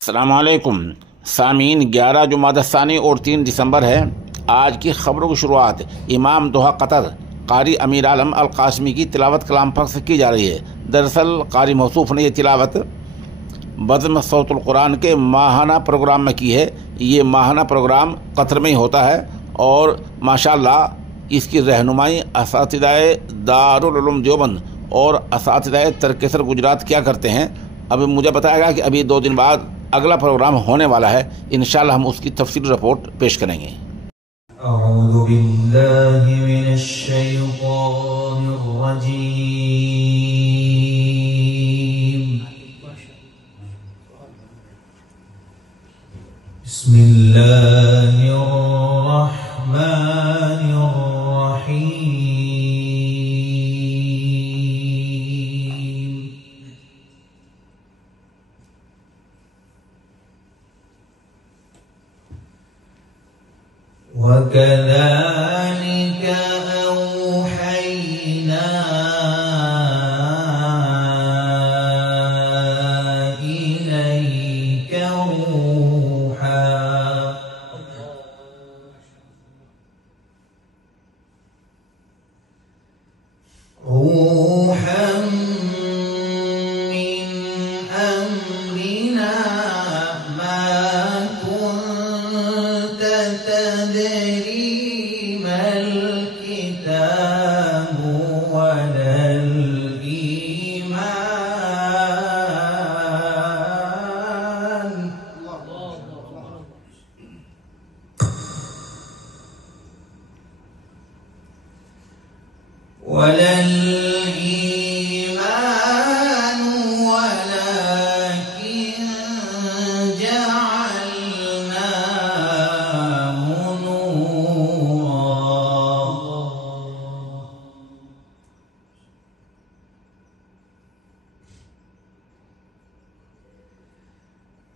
अस्सलामुअलैकुम सामीन। 11 जुमादा सानी और 3 दिसंबर है। आज की खबरों की शुरुआत इमाम दोहा कतर कारी अमीर आलम अल कासमी की तिलावत कलाम पाक से की जा रही है। दरअसल कारी मौसूफ ने यह तिलावत बज़्म सौतुल कुरान के माहाना प्रोग्राम में की है। ये माहाना प्रोग्राम कतर में ही होता है और माशाअल्लाह इसकी रहनुमाई असातिज़ाए दारुल उलूम देवबंद और असातिज़ाए तरकेसर गुजरात क्या करते हैं। अभी मुझे बताया गया कि अभी 2 दिन बाद अगला प्रोग्राम होने वाला है। इंशाअल्लाह हम उसकी तफसीली रिपोर्ट पेश करेंगे। अऊज़ु बिल्लाहि मिनश शैतानिर रजीम। बिस्मिल्लाहिर रहमानिर रहीम। वकज़ालिक औहैना इलैक रूहा। रूहन मिन अम्रिना मा कुन्त तदरी मल किताबु वलल ईमान। वलल ईमान वलाकिन जअलनाहु नूरा।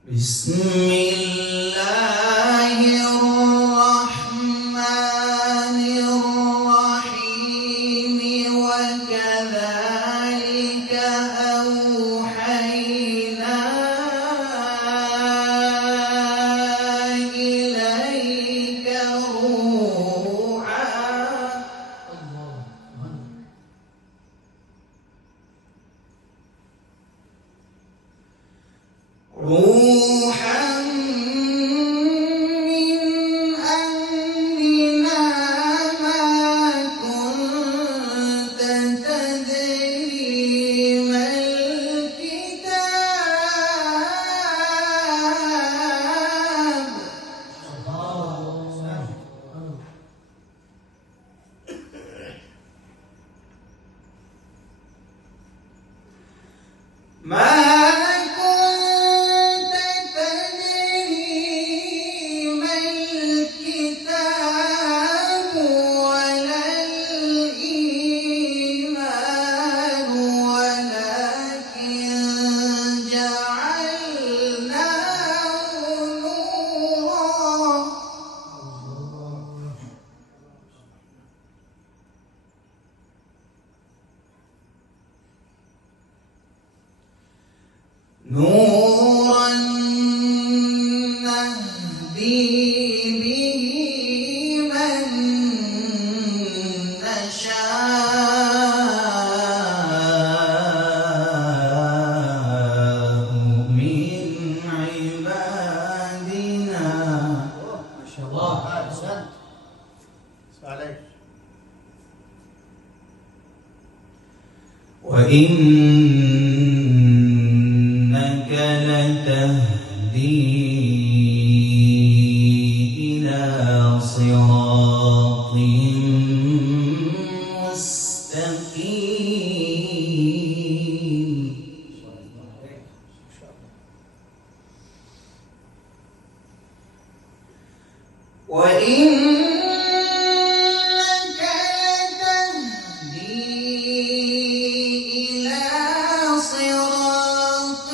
बिस्मिल्लाहिर रहमानिर रहीम। वकज़ालिक औहैना इलैक रूहा। रूहन मिन अम्रिना मा कुन्त तदरी मल किताब। मा कुन्त तदरी मल किताब वलल ईमान वलाकिन जअलनाहु नूरा। नूरन नहदी बिही मन नशाअ मिन इबादिना। وإنك لتهدي إلى صراط مستقيم। وإنك لتهدي إلى صراط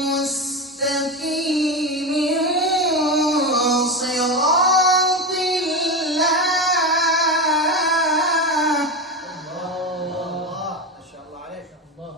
مستقيم صراط الله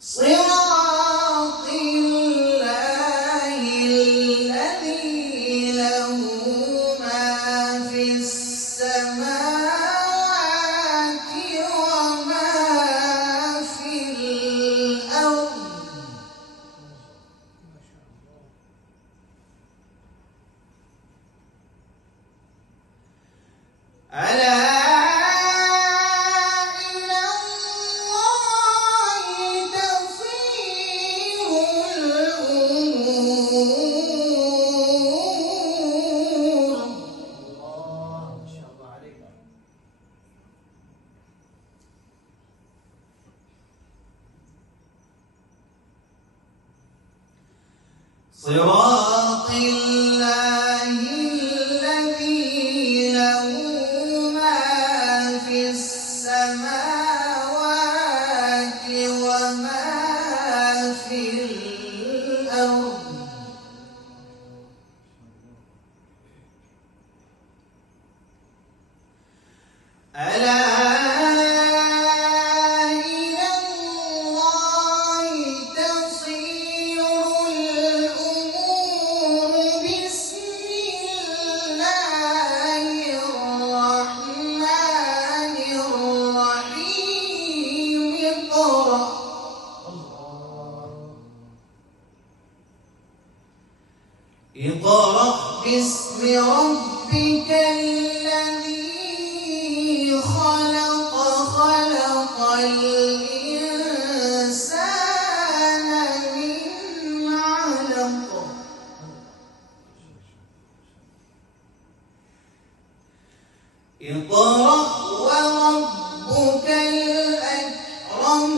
صراط الله الذي له ما في السماوات وما في الأرض ألا إلى الله تصير الأمور. ما شاء الله عليك. صراط الله الذي له ما في السماوات وما في الأرض ألا إلى الله تصير الأمور. بسم الله الرحمن الرحيم. اقرأ باسم ربك الذي خلق. خلق الإنسان من علق. اقرأ وربك الأكرم